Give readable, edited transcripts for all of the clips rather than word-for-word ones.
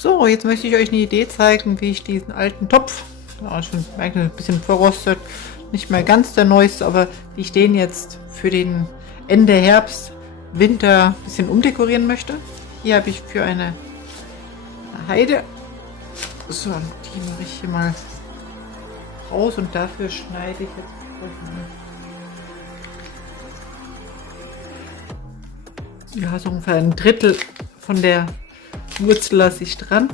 So, jetzt möchte ich euch eine Idee zeigen, wie ich diesen alten Topf, ja, schon ein bisschen verrostet, nicht mehr ganz der neueste, aber wie ich den jetzt für den Ende Herbst, Winter ein bisschen umdekorieren möchte. Hier habe ich für eine Heide, so, die mache ich hier mal raus und dafür schneide ich jetzt ja, so ungefähr ein Drittel von der Wurzel lasse ich dran.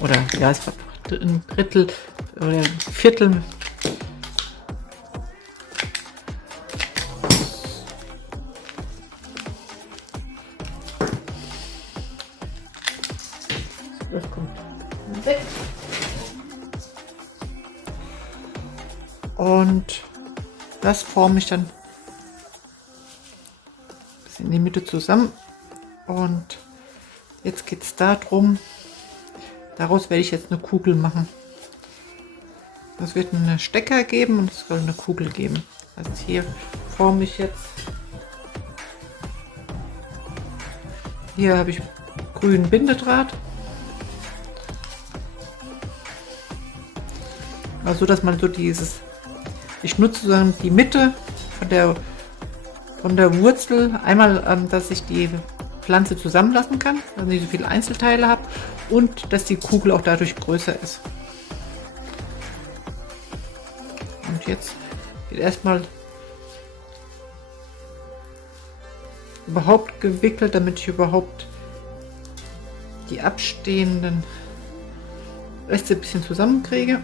Oder ja, es war ein Drittel oder ein Viertel. Das kommt weg. Und das forme ich dann bis in die Mitte zusammen. Und jetzt geht es darum, daraus werde ich jetzt eine Kugel machen. Das wird einen Stecker geben und es soll eine Kugel geben. Also hier forme ich jetzt. Hier habe ich grünen Bindedraht. Also dass man so dieses, ich nutze sozusagen die Mitte von der Wurzel, einmal, dass ich die Pflanze zusammenlassen kann, dass ich so viele Einzelteile habe und dass die Kugel auch dadurch größer ist. Und jetzt wird erstmal überhaupt gewickelt, damit ich überhaupt die abstehenden Reste ein bisschen zusammenkriege.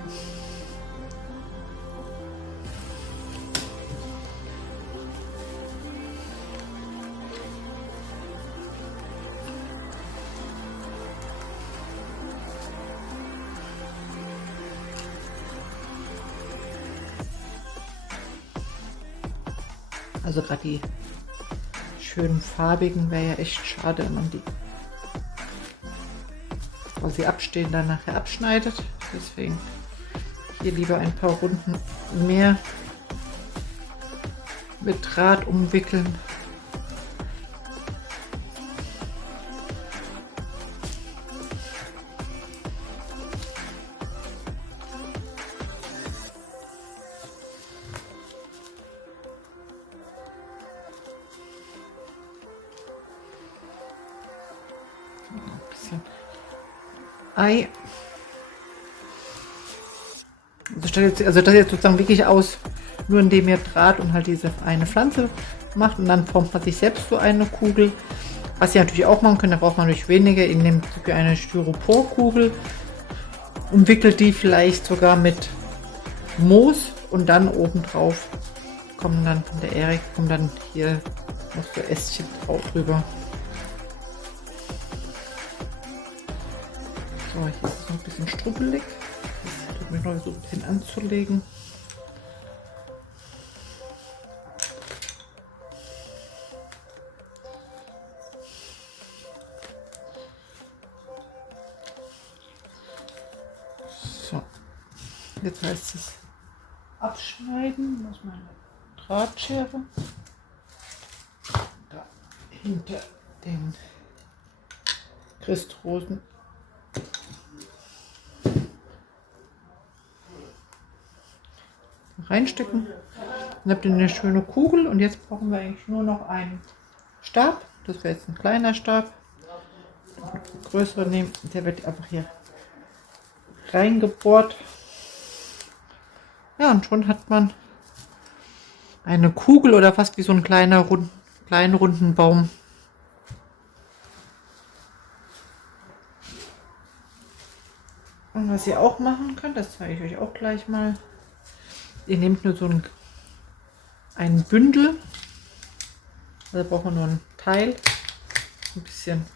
Also gerade die schönen farbigen wäre ja echt schade, wenn man die quasi abstehen dann nachher abschneidet. Deswegen hier lieber ein paar Runden mehr mit Draht umwickeln. Ei. Also das jetzt sozusagen wirklich aus, nur indem ihr Draht und halt diese eine Pflanze macht und dann formt man sich selbst so eine Kugel. Was ihr natürlich auch machen könnt, da braucht man natürlich weniger. Ihr nehmt eine Styroporkugel, umwickelt die vielleicht sogar mit Moos und dann obendrauf kommen dann von der Erik kommen dann hier noch so Ästchen drauf drüber. So, hier ist es noch ein bisschen strubbelig. Das tut mir noch so ein bisschen anzulegen. So, jetzt heißt es abschneiden. Aus meiner Drahtschere. Da hinter den Christrosen. Reinstecken. Dann habt ihr eine schöne Kugel und jetzt brauchen wir eigentlich nur noch einen Stab. Das wäre jetzt ein kleiner Stab. Einen größeren nehmen. Der wird einfach hier reingebohrt. Ja, und schon hat man eine Kugel oder fast wie so ein kleinen runden Baum. Und was ihr auch machen könnt, das zeige ich euch auch gleich mal. Ihr nehmt nur so ein Bündel, also braucht man nur ein Teil, ein bisschen,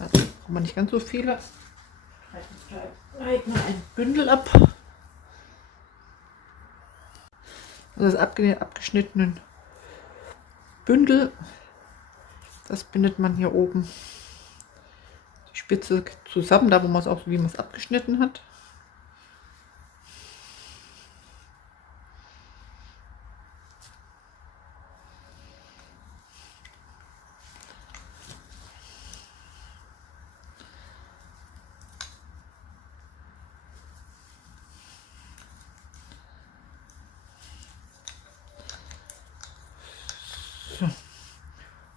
also braucht man nicht ganz so viele. Schneid mal ein Bündel ab, also das abgeschnittenen Bündel, das bindet man hier oben die Spitze zusammen, da wo man es auch, wie man es abgeschnitten hat.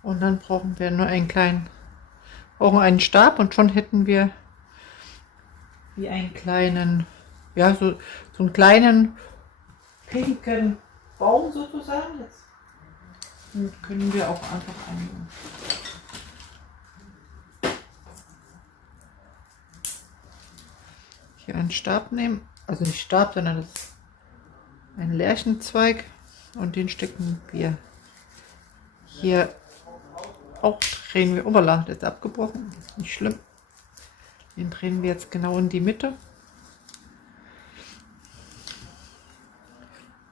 Und dann brauchen wir nur brauchen einen Stab und schon hätten wir wie einen kleinen, ja, so einen kleinen pinken Baum sozusagen. Jetzt können wir auch einfach hier einen Stab nehmen. Also nicht Stab, sondern das ist ein Lärchenzweig. Und den stecken wir hier auch, drehen wir, Oberla, der ist abgebrochen, ist nicht schlimm. Den drehen wir jetzt genau in die Mitte.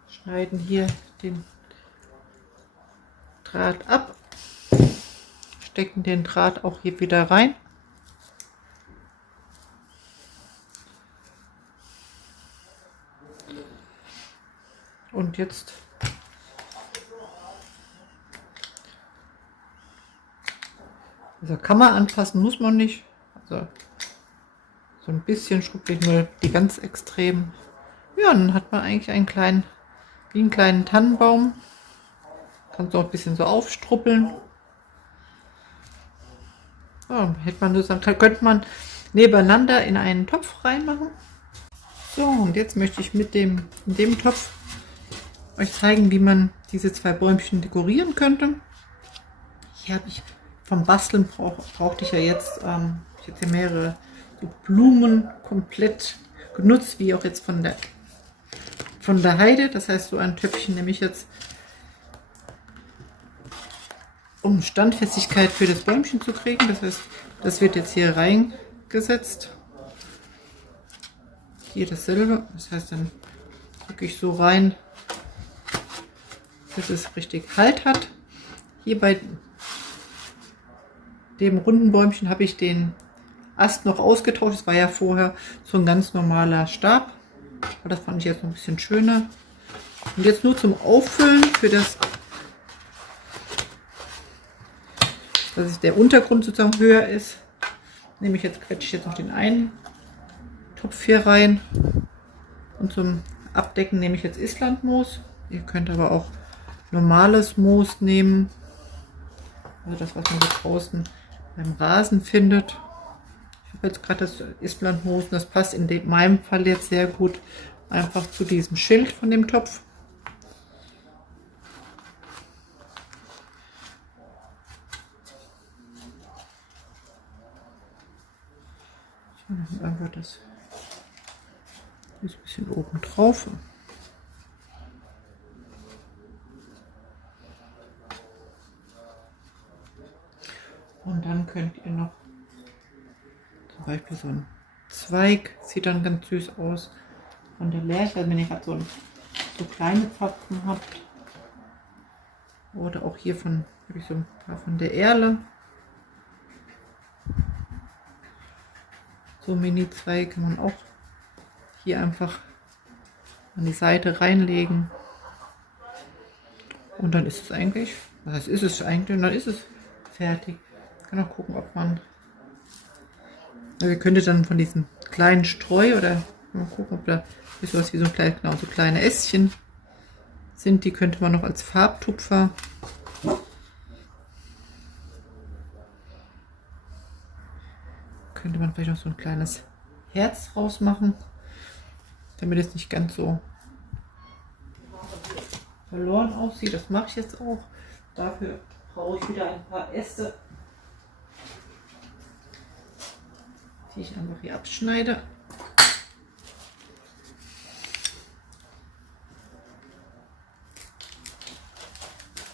Schneiden hier den Draht ab. Stecken den Draht auch hier wieder rein. Und jetzt also kann man anpassen, muss man nicht. Also so ein bisschen schrubbelig, nur die ganz extremen. Ja, dann hat man eigentlich wie einen kleinen Tannenbaum. Kannst du auch ein bisschen so aufstruppeln. Ja, könnte man nebeneinander in einen Topf reinmachen. So, und jetzt möchte ich in dem Topf euch zeigen, wie man diese 2 Bäumchen dekorieren könnte. Hier habe ich vom Basteln brauchte ich ja jetzt, hier mehrere so Blumen komplett genutzt, wie auch jetzt von der Heide. Das heißt, so ein Töpfchen nehme ich jetzt, um Standfestigkeit für das Bäumchen zu kriegen. Das heißt, das wird jetzt hier reingesetzt. Hier dasselbe. Das heißt, dann drücke ich so rein, bis es richtig Halt hat. Hier bei dem runden Bäumchen habe ich den Ast noch ausgetauscht. Das war ja vorher so ein ganz normaler Stab. Aber das fand ich jetzt noch ein bisschen schöner. Und jetzt nur zum Auffüllen, für dass der Untergrund sozusagen höher ist, quetsche ich jetzt noch den einen Topf hier rein. Und zum Abdecken nehme ich jetzt Islandmoos. Ihr könnt aber auch normales Moos nehmen. Also das, was man so draußen beim Rasen findet. Ich habe jetzt gerade das Islandmoos und das passt in meinem Fall jetzt sehr gut einfach zu diesem Schild von dem Topf. Ich mache einfach das ein bisschen oben drauf. Und dann könnt ihr noch zum Beispiel so einen Zweig, sieht dann ganz süß aus, von der Lärche, also wenn ihr gerade so kleine Zapfen habt. Oder auch hier habe ich so ein paar von der Erle. So Mini-Zweig kann man auch hier einfach an die Seite reinlegen. Und dann ist es eigentlich, was ist es eigentlich? Und dann ist es fertig. Ich kann auch gucken, ob man, ihr könntet dann von diesem kleinen Streu oder mal gucken, ob da ist sowas wie so kleine Ästchen sind. Die könnte man noch als Farbtupfer könnte man vielleicht noch so ein kleines Herz rausmachen, damit es nicht ganz so verloren aussieht. Das mache ich jetzt auch. Dafür brauche ich wieder ein paar Äste, die ich einfach hier abschneide.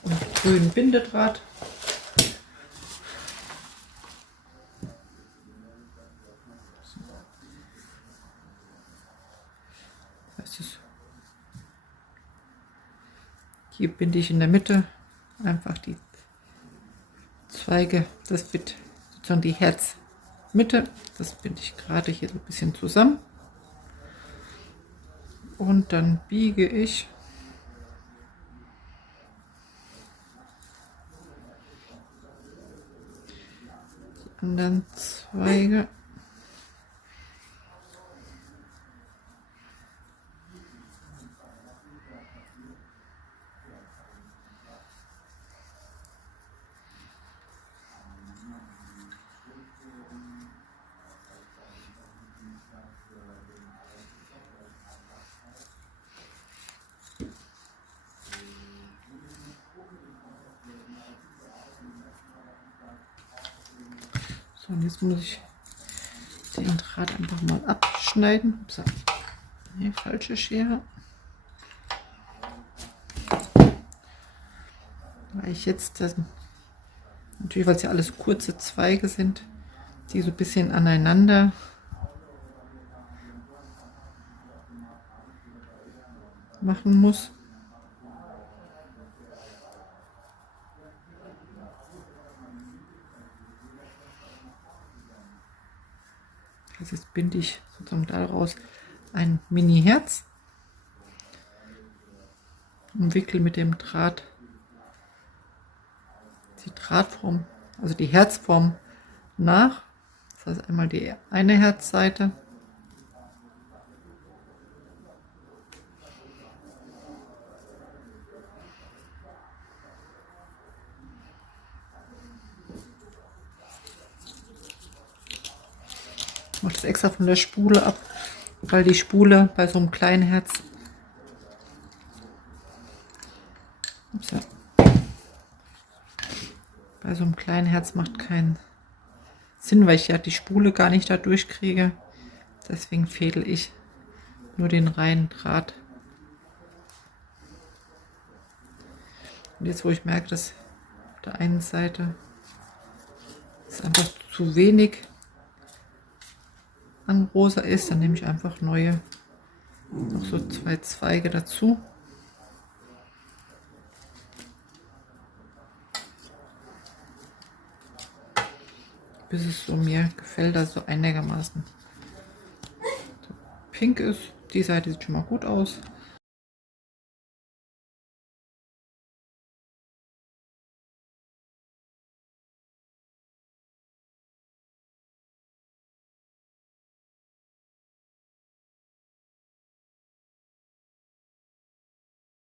Und grünen Bindedraht. Hier binde ich in der Mitte einfach die Zweige, das wird sozusagen die Herzmitte, das binde ich gerade hier so ein bisschen zusammen. Und dann biege ich die anderen Zweige. So, und jetzt muss ich den Draht einfach mal abschneiden. So. Nee, falsche Schere. Weil ich jetzt, natürlich, weil es ja alles kurze Zweige sind, die so ein bisschen aneinander machen muss. Also jetzt binde ich sozusagen daraus ein Mini-Herz, umwickel mit dem Draht die Drahtform, also die Herzform nach. Das heißt einmal die eine Herzseite, ich mache das extra von der Spule ab, weil die Spule bei so einem kleinen Herz bei so einem kleinen Herz macht keinen Sinn, weil ich ja die Spule gar nicht da durchkriege. Deswegen fädel ich nur den reinen Draht. Und jetzt, wo ich merke, dass auf der einen Seite es einfach zu wenig an rosa ist, dann nehme ich einfach neue, noch so 2 Zweige dazu. Bis es so mir gefällt, dass es so einigermaßen so pink ist. Die Seite sieht schon mal gut aus.